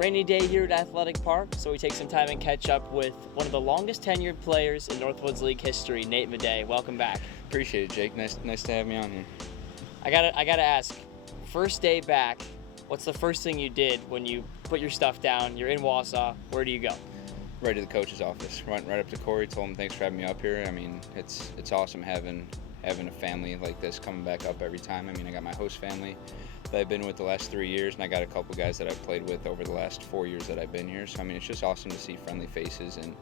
Rainy day here at Athletic Park, so we take some time and catch up with one of the longest tenured players in Northwoods League history, Nate Madej. Welcome back. Appreciate it, Jake. Nice to have me on here. I gotta ask, first day back, what's the first thing you did when you put your stuff down? You're in Wausau. Where do you go? Right to the coach's office. Went right up to Corey, told him thanks for having me up here. I mean, it's awesome having a family like this coming back up every time. I mean, I got my host family that I've been with the last 3 years, and I got a couple guys that I've played with over the last 4 years that I've been here. So I mean, it's just awesome to see friendly faces, and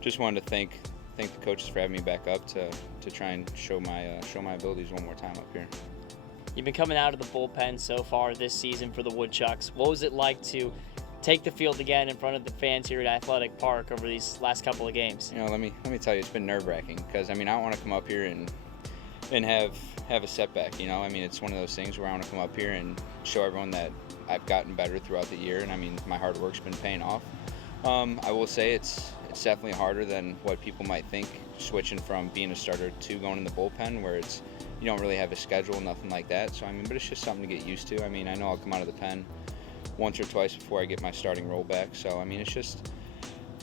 just wanted to thank the coaches for having me back up to try and show my abilities one more time up here. You've been coming out of the bullpen so far this season for the Woodchucks. What was it like to take the field again in front of the fans here at Athletic Park over these last couple of games? You know, let me tell you, it's been nerve-wracking because I mean, I don't want to come up here and have a setback. You know, I mean, it's one of those things where I want to come up here and show everyone that I've gotten better throughout the year, and I mean, my hard work's been paying off. I will say it's definitely harder than what people might think, switching from being a starter to going in the bullpen, where you don't really have a schedule, nothing like that. So I mean, but it's just something to get used to. I mean, I know I'll come out of the pen once or twice before I get my starting role back. So I mean,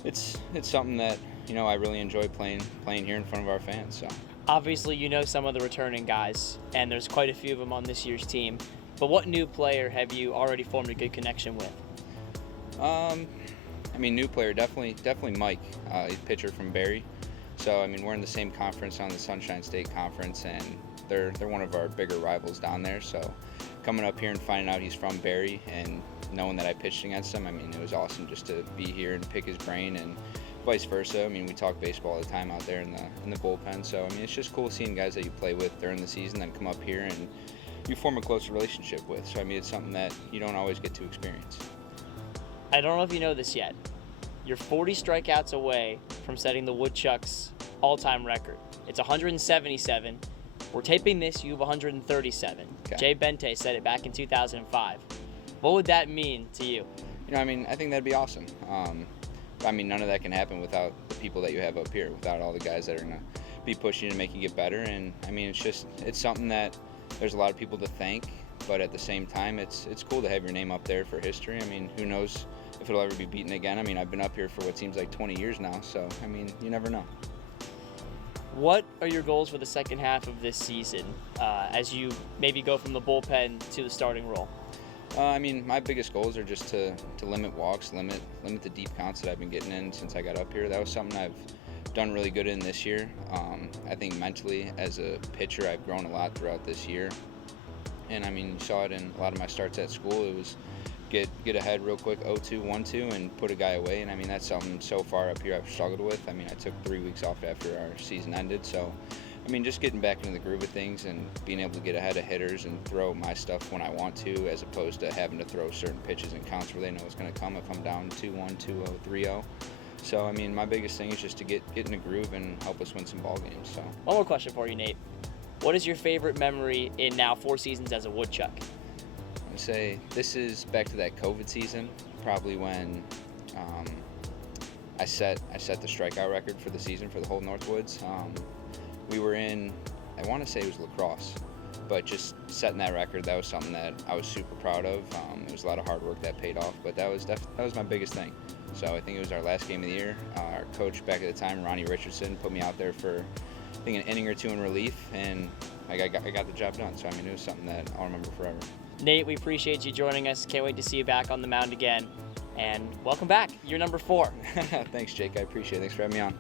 it's something that, you know, I really enjoy playing here in front of our fans. So obviously, you know some of the returning guys, and there's quite a few of them on this year's team. But what new player have you already formed a good connection with? I mean, new player, definitely Mike, pitcher from Barry. So I mean, we're in the same conference, on the Sunshine State Conference, and they're one of our bigger rivals down there. So coming up here and finding out he's from Barry and knowing that I pitched against him, I mean, it was awesome just to be here and pick his brain, and vice versa. I mean, we talk baseball all the time out there in the bullpen. So I mean, it's just cool seeing guys that you play with during the season then come up here and you form a closer relationship with. So I mean, it's something that you don't always get to experience. I don't know if you know this yet. You're 40 strikeouts away from setting the Woodchucks' all-time record. It's 177. We're taping this, you have 137. Okay. Jay Bente said it back in 2005. What would that mean to you? You know, I mean, I think that'd be awesome. I mean, none of that can happen without the people that you have up here, without all the guys that are going to be pushing you to make you get better. And I mean, it's something that there's a lot of people to thank, but at the same time, it's cool to have your name up there for history. I mean, who knows if it'll ever be beaten again. I mean, I've been up here for what seems like 20 years now, so I mean, you never know. What are your goals for the second half of this season as you maybe go from the bullpen to the starting role? I mean, my biggest goals are just to limit walks, limit the deep counts that I've been getting in since I got up here. That was something I've done really good in this year. I think mentally as a pitcher, I've grown a lot throughout this year. And I mean, you saw it in a lot of my starts at school. It was get ahead real quick, 0-2, 1-2, and put a guy away. And I mean, that's something so far up here I've struggled with. I mean, I took 3 weeks off after our season ended. So, I mean, just getting back into the groove of things and being able to get ahead of hitters and throw my stuff when I want to, as opposed to having to throw certain pitches and counts where they know it's going to come if I'm down 2-1, 2-0, 3-0. So, I mean, my biggest thing is just to get in the groove and help us win some ball games. So, one more question for you, Nate. What is your favorite memory in now 4 seasons as a Woodchuck? I would say this is back to that COVID season, probably when I set the strikeout record for the season for the whole Northwoods. We were in, I want to say it was lacrosse, but just setting that record, that was something that I was super proud of. It was a lot of hard work that paid off, but that was my biggest thing. So I think it was our last game of the year. Our coach back at the time, Ronnie Richardson, put me out there for I think an inning or two in relief, and I got the job done. So I mean, it was something that I'll remember forever. Nate, we appreciate you joining us. Can't wait to see you back on the mound again. And welcome back. You're number 4. Thanks, Jake. I appreciate it. Thanks for having me on.